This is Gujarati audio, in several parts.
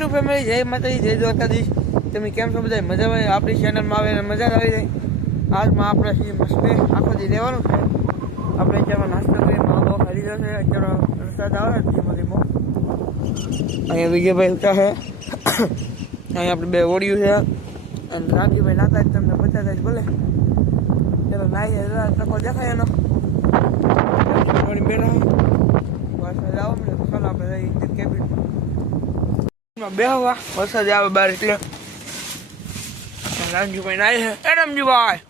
યુટ્યુબ ફેમિલી, જય માતાજી, જય દ્વારકાધીશ। તમે કેમ છો બધા? મજા આવે? આપણી ચેનલમાં આવે અને મજા આવી જાય। આજમાં આપણે શ્રી મસ્તે આખો દી રહેવાનું છે। આપણે અત્યારમાં નાસ્તો કરી માવો ખાઈ લીધો છે। અત્યારે વરસાદ આવે છે ધીમો ધીમો। અહીંયા વિજયભાઈ ઊંચા છે, અહીંયા આપણે બે ઓડિયું છે અને રામજીભાઈ નાતા જ તમને બતાતા જ ભલે। ચાલો નાઈ તકો દેખાય એનો બેઠા વરસાદ આવો મળે તો ચાલો આપણે કેબિન બેહવા। વરસાદ આવે બહાર એટલે રામજીભાઈ નાય છે। એ રામજીભાઈ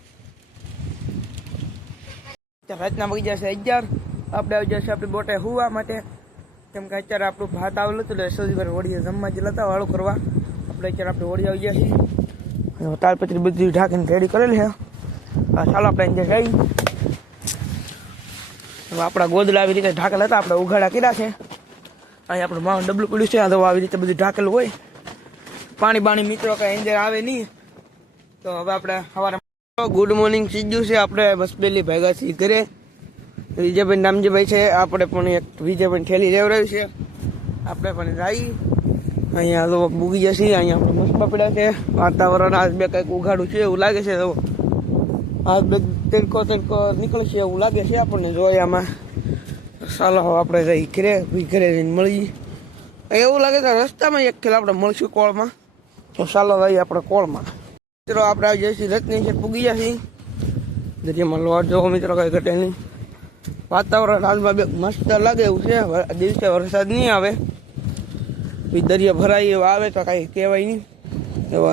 રાતના વાગી જશે 11। આપણે આવી જશે આપણી બોટે હુવા માટે, કેમ કે અત્યારે આપણું ભાત આવેલું હતું એટલે સૌથી હોળીએ જમવા જેલા હતા વાળું કરવા। આપણે અત્યારે આપણે હોળી આવી ગયા છીએ, તાલપત્રી બધી ઢાંકીને રેડી કરેલી છે। ચાલો આપણે અંદર જઈ। આપણા ગોદડા આવી રીતે ઢાકેલા હતા, આપણે ઉઘાડા કર્યા છે। અહીં આપણું માવું ડબલું પડ્યું છે, આ તો આવી રીતે બધું ઢાકેલું હોય। પાણી બાણી મિત્રો કઈ અંદર આવે નહીં, તો હવે આપણે સવારે ગુડ મોર્નિંગ સીધું છે। આપણે બસ પેલી ભેગા છીએ ઘરે। વિજયભાઈ નામજીભાઈ છે, આપણે પણ એક વિજયભાઈ ઠેલી રેવડાવ્યું છે। આપણે પણ જઈ અહીંયા તો બુગી જશે। અહીંયા આપણે મસ્ત પડ્યા છે, વાતાવરણ આજ બે કંઈક ઉઘાડું છે એવું લાગે છે। તો આજ બે તેડકો નીકળશે એવું લાગે છે આપણને જોઈએ આમાં। ચાલો આપણે જઈ ઘરે, ઘરે જઈને મળીએ। એવું લાગે છે રસ્તામાં એક ખેલ આપણે મળશું કોળમાં, તો ચાલો જઈએ આપણે કોળમાં। મિત્રો આપણે આવી જઈશું રત્ની છે, પૂગી જશે દરિયામાં લોટ જોવો મિત્રો કઈ ઘટે નહીં। વાતાવરણ હાલમાં બે મસ્ત લાગે એવું છે। દિવસે વરસાદ નહીં આવે, દરિયા ભરાય એવો આવે તો કાંઈ કહેવાય નહીં।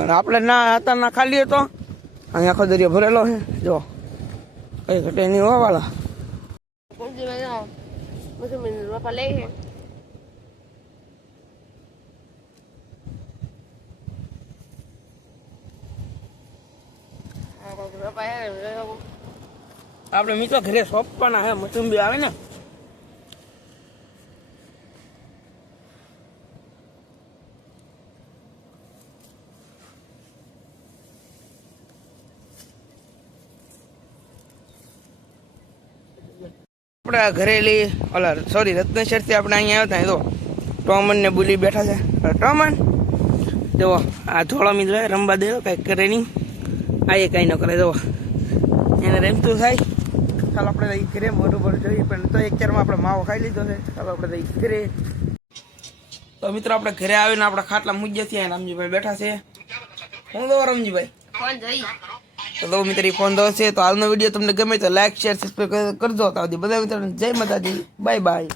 આપણે ના હતા ના ખાલી હતો, અહીં આખો દરિયો ભરેલો છે જો, કઈ ઘટે નહીં હોવાળા। આપણે મિત્રો ઘરે સોંપવાના હે, મસુંબી આવે ને આપણે ઘરેલી ઓલા સોરી રત્નેશ્વરથી આપણે અહીંયા આવ્યા હતા। તો ટોમન ને બુલી બેઠા છે। ટોમન જો આ ધોળો મિત્રો રમવા દે, કાંઈ કરે નહીં, આ એ કાંઈ ન કરે જો એને રમતું થાય। ચાલો આપણે દઈ ઘરે મોઢું પર જોઈએ, પણ તો એક ચારમાં આપણે માવો ખાઈ લીધો છે। ચાલો આપણે દઈ ઘરે। તો મિત્રો આપણે ઘરે આવીને આપણા ખાટલા મૂજ્યા છીએ, રામજીભાઈ બેઠા છે। હું દો રામજીભાઈ તો મિત્ર ફોન દો છે। તો હાલનો વિડીયો તમને ગમે તો લાઈક શેર સબસ્ક્રાઈબ કરજો। તો બધા મિત્રોને જય માતાજી, બાય બાય।